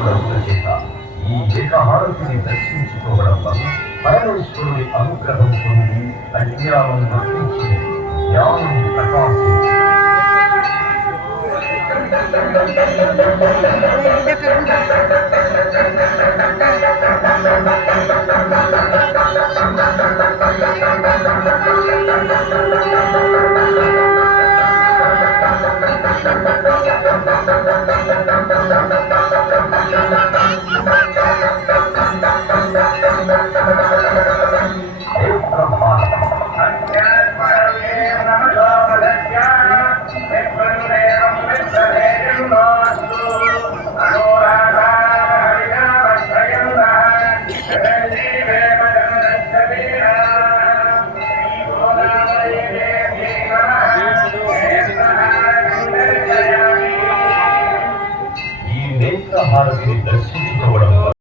సేవకుల చేత ఈ ఏకహారతిని దర్శించుకోవడం వల్ల పరమేశ్వరుని అనుగ్రహం పొంది అజ్ఞానం నశించి జ్ఞానం ప్రకాశించి ఈ భారతిని దర్శించుకోవడం.